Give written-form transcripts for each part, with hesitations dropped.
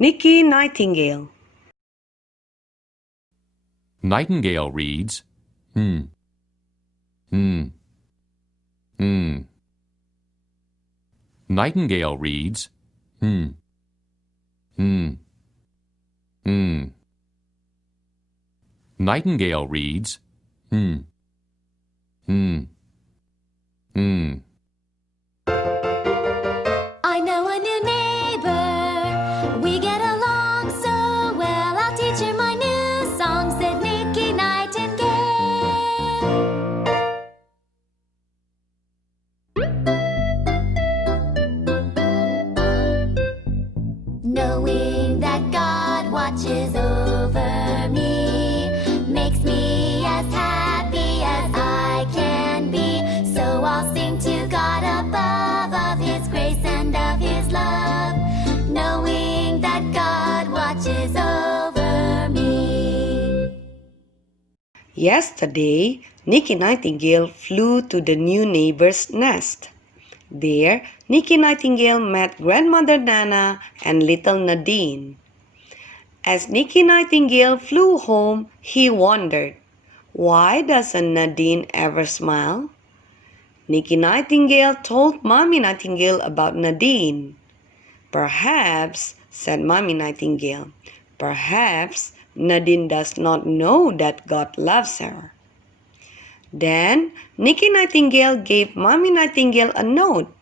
Nicky Nightingale. Nightingale reads, hmm, hmm, hmm. Nightingale reads, hmm, hmm, hmm. Nightingale reads, hmm, hmm, hmm. I know a new neighbor. We get along so well. I'll teach her my new song, said Nicky Nightingale. Knowing that God watches over me makes me as happy as I can be. So I'll sing to God above of His grace and of His love, knowing that God watches over me. Yesterday, Nicky Nightingale flew to the new neighbor's nest. There, Nicky Nightingale met Grandmother Nana and little Nadine. As Nicky Nightingale flew home, he wondered, why doesn't Nadine ever smile? Nicky Nightingale told Mommy Nightingale about Nadine. Perhaps, said Mommy Nightingale, perhaps Nadine does not know that God loves her. Then Nicky Nightingale gave Mommy Nightingale a note.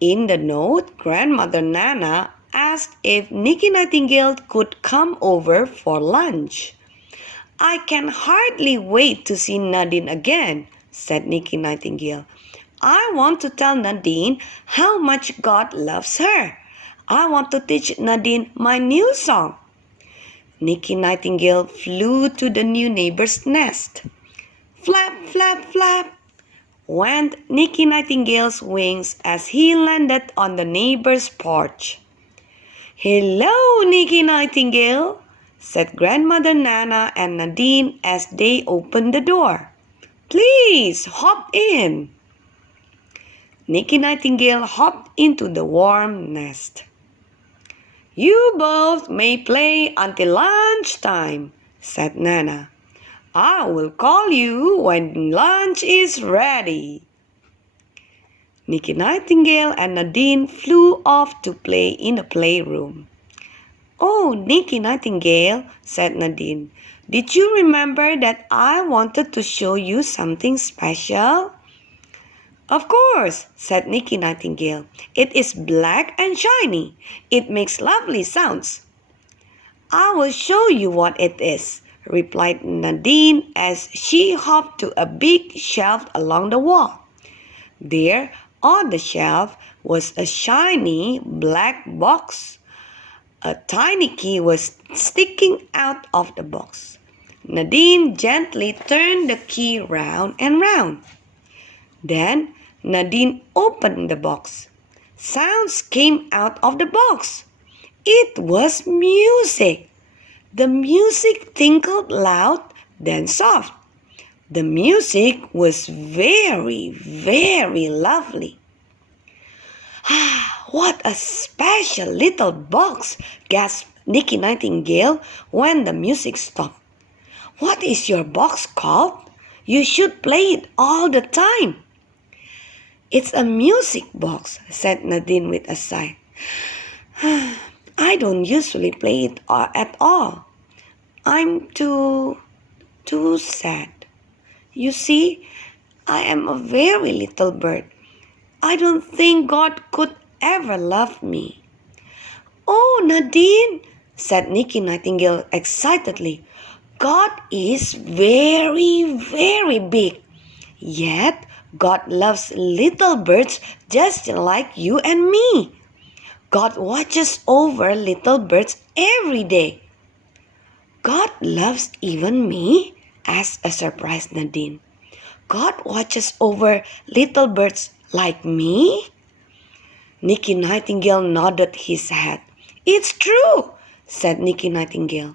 In the note, Grandmother Nana asked if Nicky Nightingale could come over for lunch. I can hardly wait to see Nadine again, said Nicky Nightingale. I want to tell Nadine how much God loves her. I want to teach Nadine my new song. Nicky Nightingale flew to the new neighbor's nest. Flap, flap, flap went Nicky Nightingale's wings as he landed on the neighbor's porch. Hello, Nicky Nightingale, said Grandmother Nana and Nadine as they opened the door. Please hop in. Nicky Nightingale hopped into the warm nest. You both may play until lunchtime, said Nana. I will call you when lunch is ready. Nicky Nightingale and Nadine flew off to play in the playroom. Oh, Nicky Nightingale, said Nadine, did you remember that I wanted to show you something special? Of course, said Nicky Nightingale. It is black and shiny. It makes lovely sounds. I will show you what it is, replied Nadine as she hopped to a big shelf along the wall. There, on the shelf, was a shiny black box. A tiny key was sticking out of the box. Nadine gently turned the key round and round. Then Nadine opened the box. Sounds came out of the box. It was music. The music tinkled loud, then soft. The music was very, very lovely. Ah, what a special little box, gasped Nicky Nightingale when the music stopped. What is your box called? You should play it all the time. It's a music box, said Nadine with a sigh. I don't usually play it at all. I'm too sad. You see, I am a very little bird. I don't think God could ever love me. Oh, Nadine, said Nicky Nightingale excitedly. God is very, very big. Yet, God loves little birds just like you and me. God watches over little birds every day. God loves even me? Asked a surprised Nadine. God watches over little birds like me? Nicky Nightingale nodded his head. It's true, said Nicky Nightingale.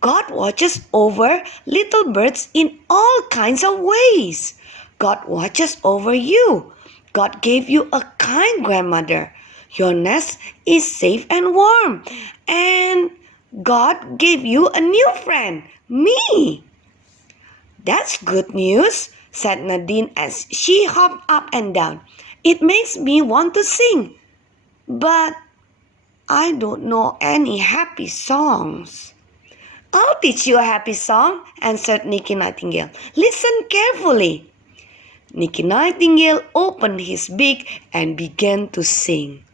God watches over little birds in all kinds of ways. God watches over you. God gave you a kind grandmother. Your nest is safe and warm, and God gave you a new friend, me. That's good news, said Nadine as she hopped up and down. It makes me want to sing, but I don't know any happy songs. I'll teach you a happy song, answered Nicky Nightingale. Listen carefully. Nicky Nightingale opened his beak and began to sing.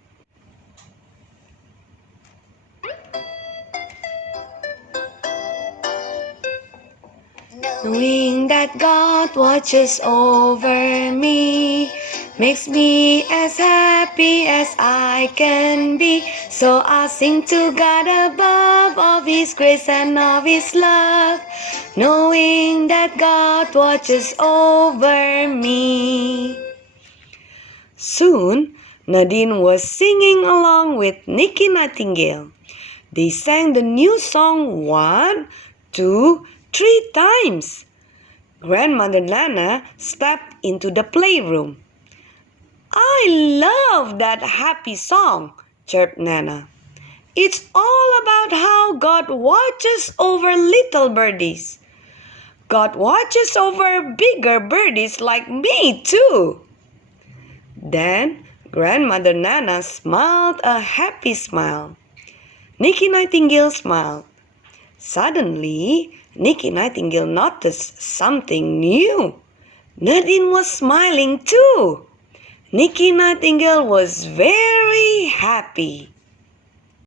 Knowing that God watches over me makes me as happy as I can be. So I'll sing to God above of His grace and of His love, knowing that God watches over me. Soon, Nadine was singing along with Nicky Nightingale. They sang the new song 1, 2, 3 times. Grandmother Nana stepped into the playroom. I love that happy song, chirped Nana. It's all about how God watches over little birdies. God watches over bigger birdies like me too. Then Grandmother Nana smiled a happy smile. Nicky Nightingale smiled. Suddenly, Nicky Nightingale noticed something new. Nadine was smiling too. Nicky Nightingale was very happy.